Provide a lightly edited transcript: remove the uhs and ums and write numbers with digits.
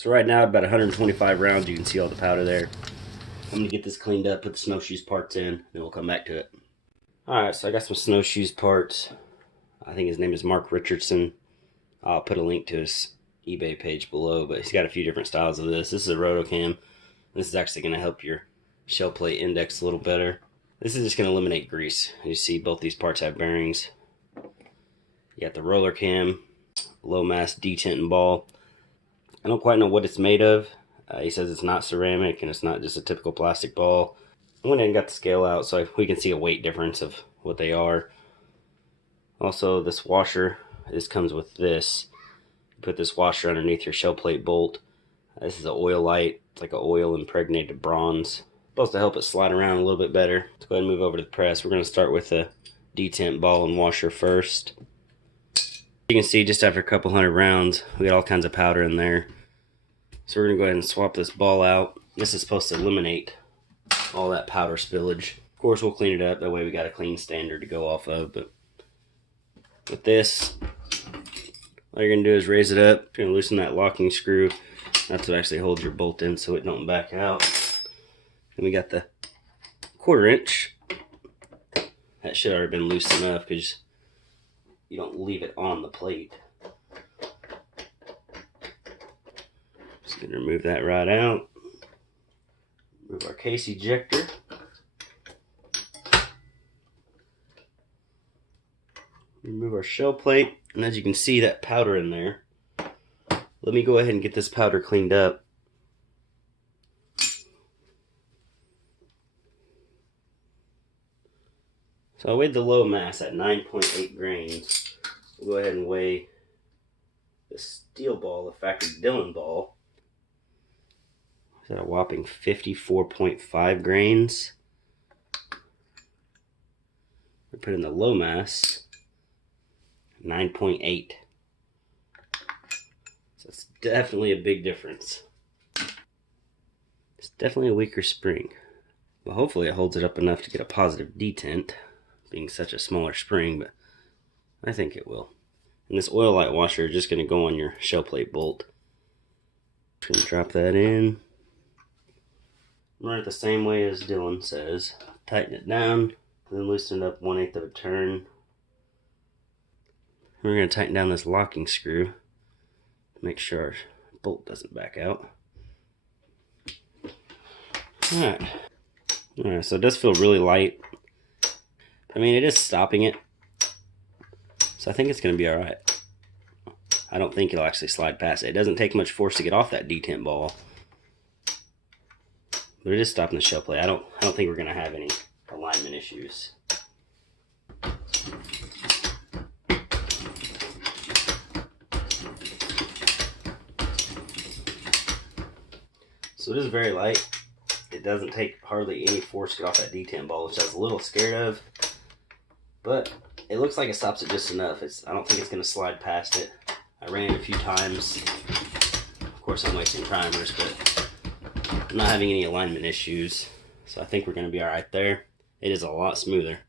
So right now, about 125 rounds. You can see all the powder there. I'm going to get this cleaned up, put the snowshoes parts in, then we'll come back to it. Alright, so I got some snowshoes parts. I think his name is Mark Richardson. I'll put a link to his eBay page below, but he's got a few different styles of this. This is a rotocam. This is actually going to help your shell plate index a little better. This is just going to eliminate grease. You see both these parts have bearings. You got the roller cam, low mass detent and ball. I don't quite know what it's made of. He says it's not ceramic and it's not just a typical plastic ball. I went ahead and got the scale out so we can see a weight difference of what they are. Also, this washer, this comes with this. You put this washer underneath your shell plate bolt. This is an oillite. It's like an oil impregnated bronze. Supposed to help it slide around a little bit better. Let's go ahead and move over to the press. We're going to start with the detent ball and washer first. You can see just after a couple hundred rounds, we got all kinds of powder in there. So we're going to go ahead and swap this ball out. This is supposed to eliminate all that powder spillage. Of course, we'll clean it up. That way we got a clean standard to go off of. But with this, all you're going to do is raise it up. You're going to loosen that locking screw. That's what actually holds your bolt in so it don't back out. Then we got the 1/4 inch. That should already been loose enough because you don't leave it on the plate. Just going to remove that right out. Remove our case ejector. Remove our shell plate. And as you can see, that powder in there. Let me go ahead and get this powder cleaned up. So I weighed the low mass at 9.8 grains. We'll go ahead and weigh the steel ball, the factory Dillon ball. It's at a whopping 54.5 grains. We put in the low mass, 9.8. So it's definitely a big difference. It's definitely a weaker spring. Well, hopefully it holds it up enough to get a positive detent, being such a smaller spring, but I think it will. And this oillite washer is just going to go on your shell plate bolt. Just going to drop that in. Run it the same way as Dillon says. Tighten it down, then loosen it up 1/8 of a turn. We're going to tighten down this locking screw to make sure our bolt doesn't back out. Alright, so it does feel really light. I mean, it is stopping it, so I think it's going to be alright. I don't think it'll actually slide past it. It doesn't take much force to get off that detent ball, but it is stopping the shell plate. I don't think we're going to have any alignment issues. So it is very light. It doesn't take hardly any force to get off that detent ball, which I was a little scared of. But it looks like it stops it just enough. I don't think it's going to slide past it. I ran it a few times. Of course, I'm wasting primers, but I'm not having any alignment issues. So I think we're going to be alright there. It is a lot smoother.